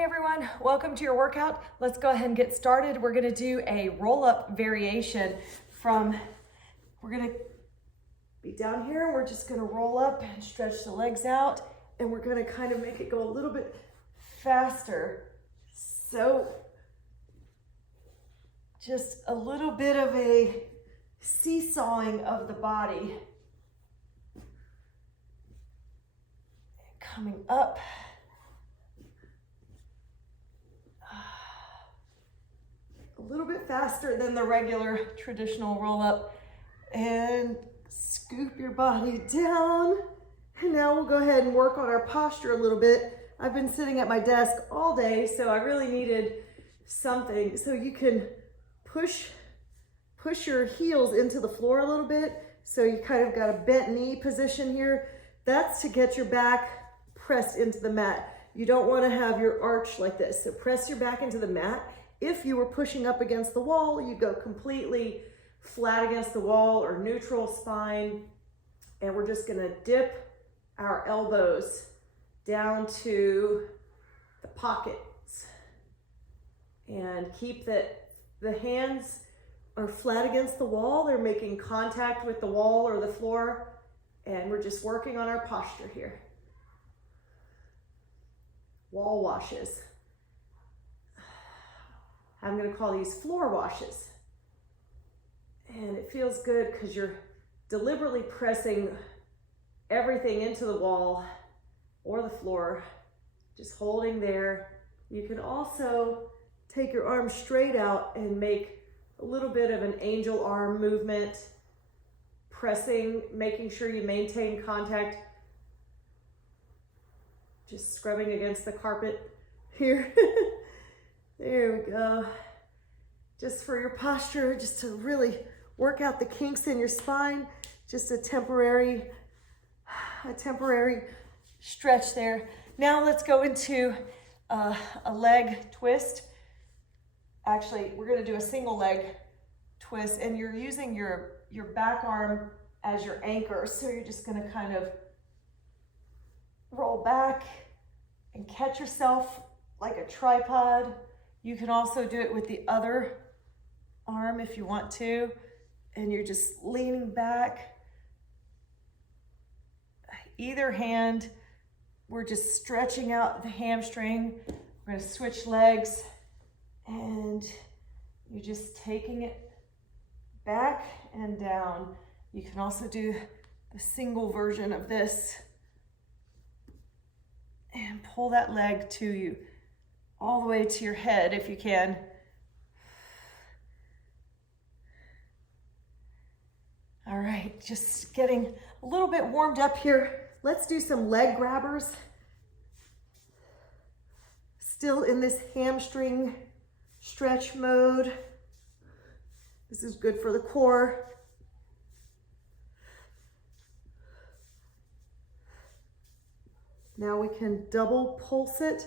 Hey everyone, welcome to your workout. Let's go ahead and get started. We're gonna do a roll-up variation we're gonna be down here and we're just gonna roll up and stretch the legs out, and we're gonna kind of make it go a little bit faster. So just a little bit of a seesawing of the body. Coming up. A little bit faster than the regular traditional roll up, and scoop your body down. And now we'll go ahead and work on our posture a little bit. I've been sitting at my desk all day, so I really needed something. So you can push your heels into the floor a little bit. So you kind of got a bent knee position here. That's to get your back pressed into the mat. You don't want to have your arch like this. So press your back into the mat. If you were pushing up against the wall, you go completely flat against the wall or neutral spine. And we're just gonna dip our elbows down to the pockets. And keep the hands are flat against the wall. They're making contact with the wall or the floor. And we're just working on our posture here. Wall washes. I'm gonna call these floor washes. And it feels good because you're deliberately pressing everything into the wall or the floor, just holding there. You can also take your arms straight out and make a little bit of an angel arm movement, pressing, making sure you maintain contact, just scrubbing against the carpet here. There we go. Just for your posture, just to really work out the kinks in your spine, just a temporary stretch there. Now let's go into a leg twist. Actually, we're gonna do a single leg twist, and you're using your back arm as your anchor. So you're just gonna kind of roll back and catch yourself like a tripod. You can also do it with the other arm if you want to, and you're just leaning back. Either hand, we're just stretching out the hamstring. We're gonna switch legs, and you're just taking it back and down. You can also do the single version of this and pull that leg to you, all the way to your head if you can. All right, just getting a little bit warmed up here. Let's do some leg grabbers. Still in this hamstring stretch mode. This is good for the core. Now we can double pulse it.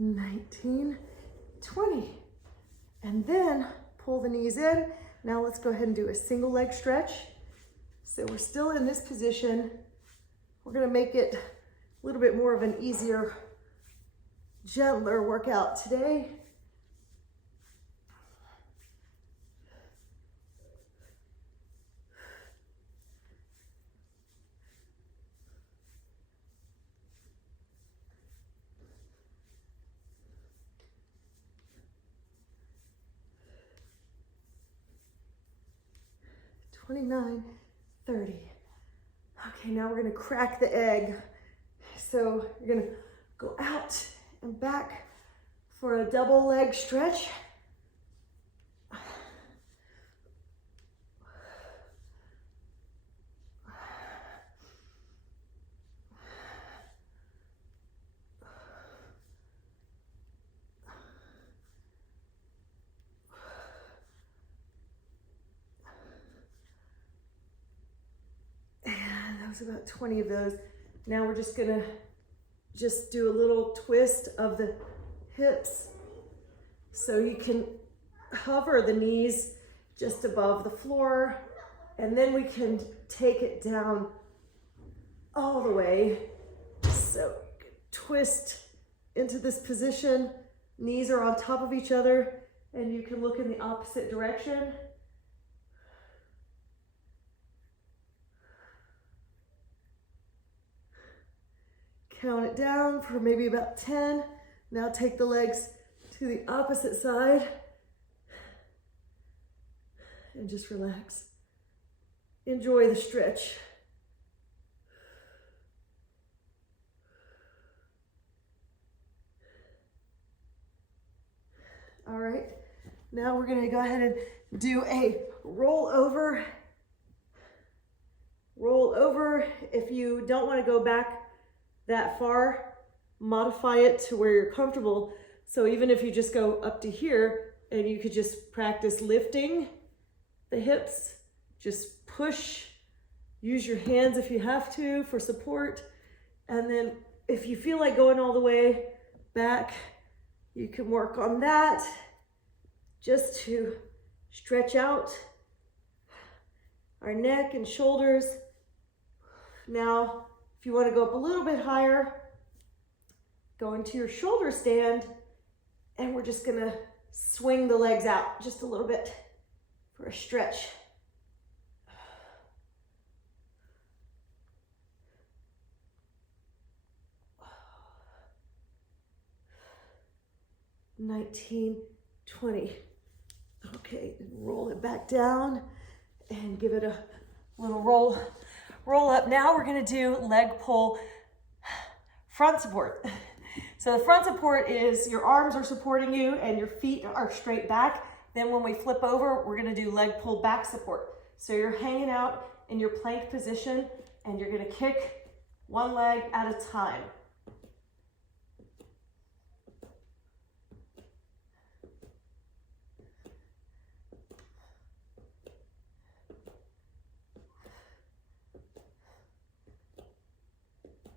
19, 20, and then pull the knees in. Now let's go ahead and do a single leg stretch. So we're still in this position. We're gonna make it a little bit more of an easier, gentler workout today. $29, $30. Okay, now we're gonna crack the egg. So you're gonna go out and back for a double leg stretch. That was about 20 of those. Now we're just gonna just do a little twist of the hips so you can hover the knees just above the floor, and then we can take it down all the way. So twist into this position, knees are on top of each other, and you can look in the opposite direction. Count it down for maybe about 10. Now take the legs to the opposite side and just relax. Enjoy the stretch. All right, now we're gonna go ahead and do a roll over. Roll over. If you don't wanna go back that far, modify it to where you're comfortable. So even if you just go up to here and you could just practice lifting the hips, just push, use your hands if you have to for support. And then if you feel like going all the way back, you can work on that just to stretch out our neck and shoulders. Now, if you want to go up a little bit higher, go into your shoulder stand, and we're just gonna swing the legs out just a little bit for a stretch. $19, $20. Okay, roll it back down and give it a little roll up. Now we're gonna do leg pull front support. So the front support is your arms are supporting you and your feet are straight back. Then when we flip over, we're gonna do leg pull back support. So you're hanging out in your plank position and you're gonna kick one leg at a time.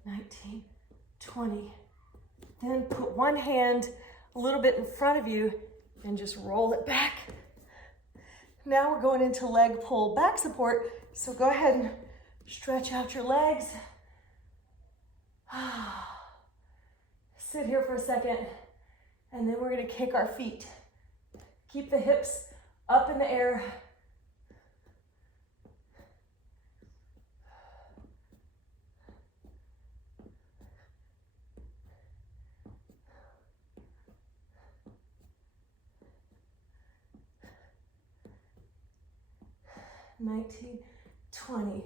$19, $20. Then put one hand a little bit in front of you and just roll it back. Now we're going into leg pull back support. So go ahead and stretch out your legs. Sit here for a second, and then we're gonna kick our feet. Keep the hips up in the air. $19, $20.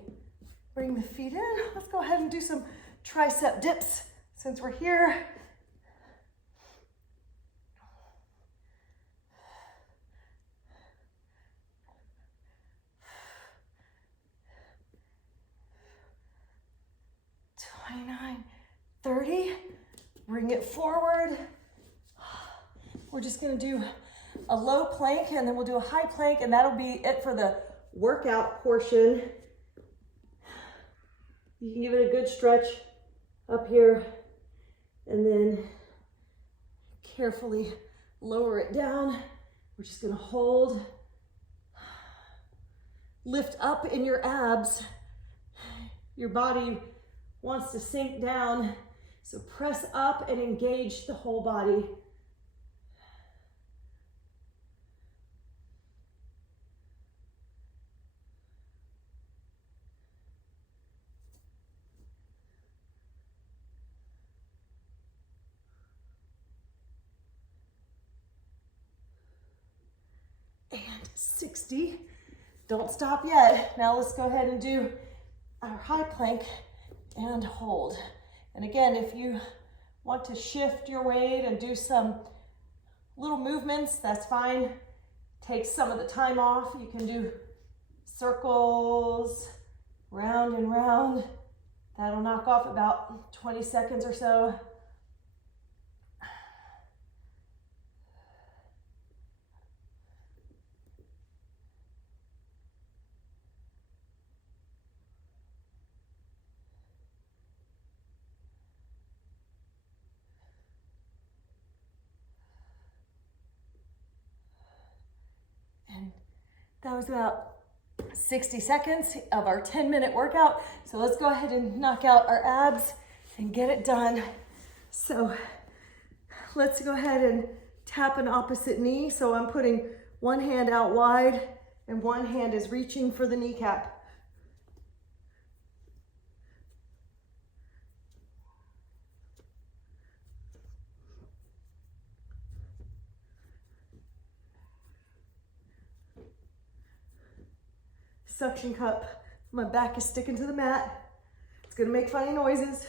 Bring the feet in. Let's go ahead and do some tricep dips since we're here. $29, $30. Bring it forward. We're just gonna do a low plank and then we'll do a high plank, and that'll be it for the workout portion. You can give it a good stretch up here and then carefully lower it down. We're just gonna hold. Lift up in your abs. Your body wants to sink down, so press up and engage the whole body. And 60. Don't stop yet. Now let's go ahead and do our high plank and hold. And again, if you want to shift your weight and do some little movements, that's fine. Take some of the time off. You can do circles, round and round. That'll knock off about 20 seconds or so. That was about 60 seconds of our 10-minute workout. So let's go ahead and knock out our abs and get it done. So let's go ahead and tap an opposite knee. So I'm putting one hand out wide and one hand is reaching for the kneecap. Suction cup. My back is sticking to the mat. It's gonna make funny noises.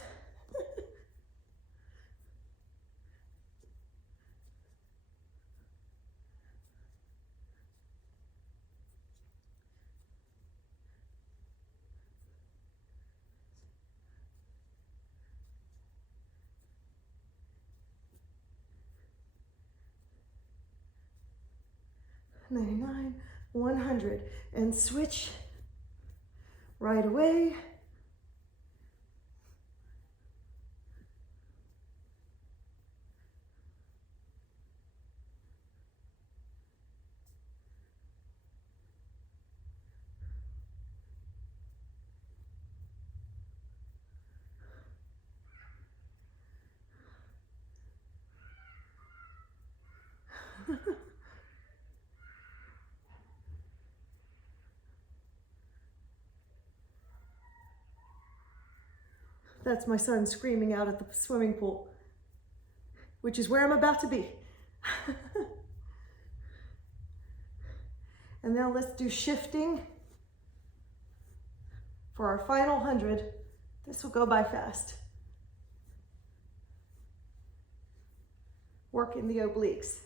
$99, 100, and switch right away. That's my son screaming out at the swimming pool, which is where I'm about to be. And now let's do shifting for our final 100. This will go by fast. Working the obliques.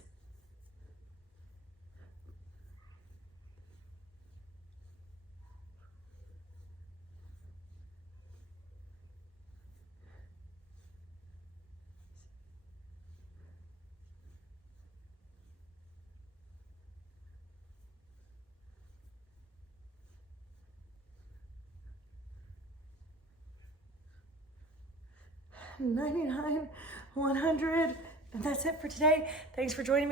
$99, 100, and that's it for today. Thanks for joining me.